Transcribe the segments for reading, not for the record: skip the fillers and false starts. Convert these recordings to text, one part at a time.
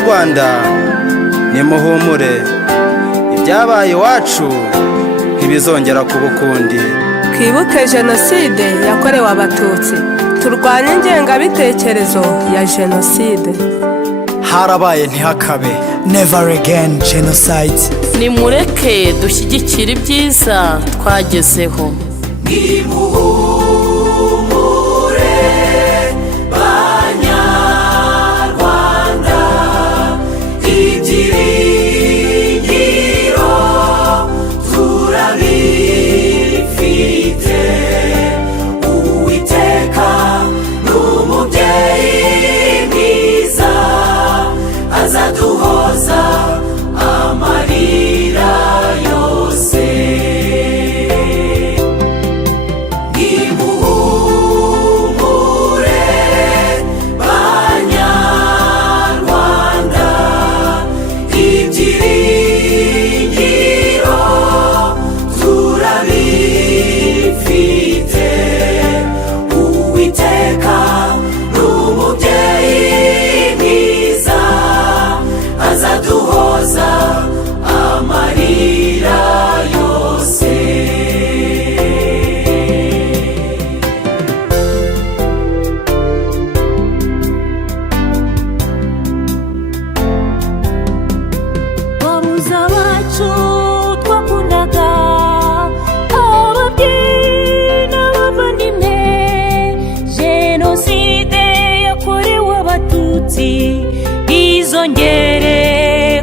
banyarwanda nimuhumure, ibyabaye iwacu ntibizongera kuba ukundi. Twibuke jenoside yakorewe abatutsi, turwanye ingengabitekerezo ya jenoside. Harabaye ntihakabe, never again genocide. Nimureke dushyigikire ibyiza twagezeho. Izongere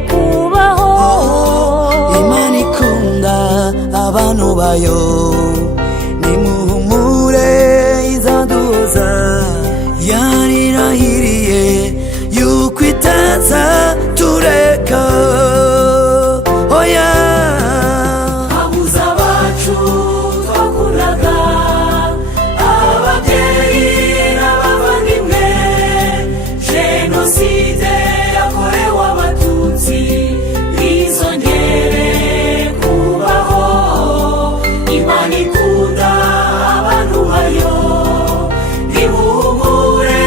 kubaho. Imana ikunda abantu bayo, nimuhumure izaduhoza. Yarirahiriye yuko itaza tureka. Oya Abuza abacu twakundaga, ababyeyi n'abavandimwe, jenoside yakorewe abatutsi izongere kubaho. Imana ikunda abantu bayo, nimuhumure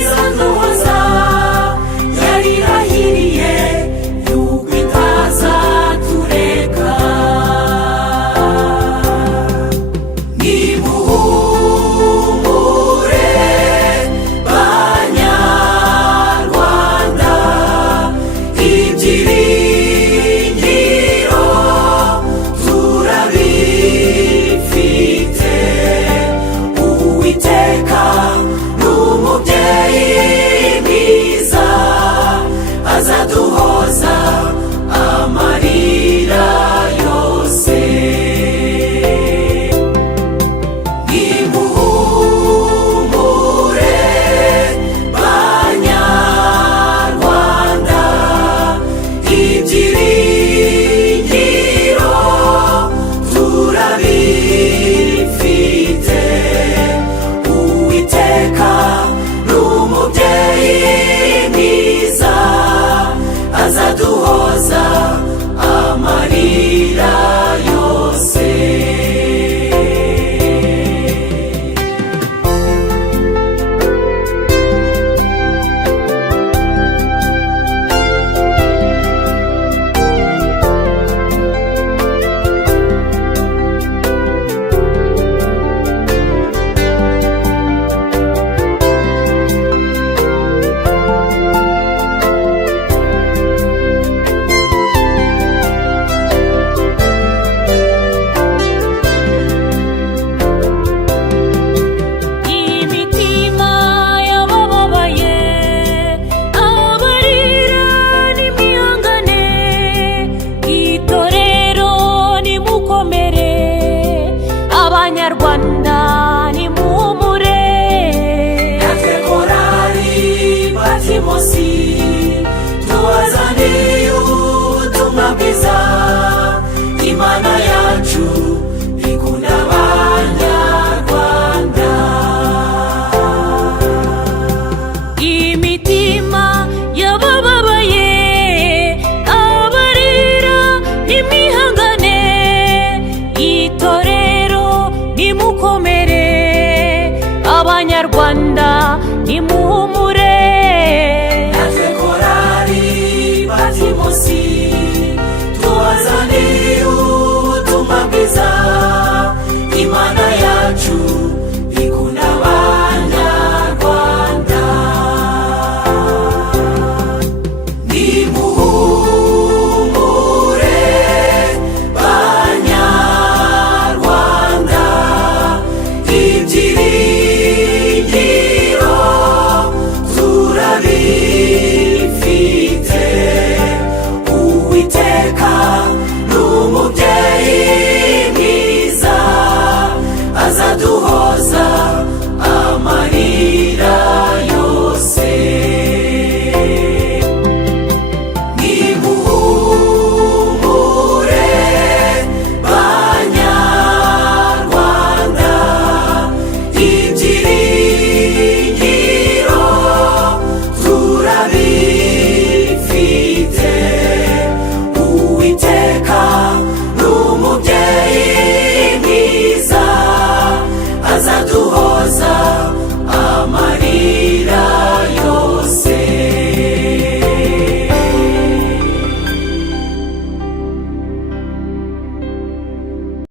izaduhoza. Yarirahiriye yuko itaza tureka. Nimuhumure banyarwanda, ibyiringiro turabifite. Uwiteka n'umubyeyi mwiza, azaduhoza amarira yose. Nimuhumure banyarwanda, ibyiringiro turabifite. Uwiteka n'umubyeyi mwiza, azaduhoza amarira yose. Imitima y'abababaye, abarira nimwihangane, itorero nimukomere, abanyarwanda nimuhumure. Natwe korali Patimosi tubazaniye ubutumwa bwiza. Imana yacu ikunda abanyarwanda. Imitima y'abababaye, abarira nimwihangane, itorero nimukomere, abanyarwanda nimu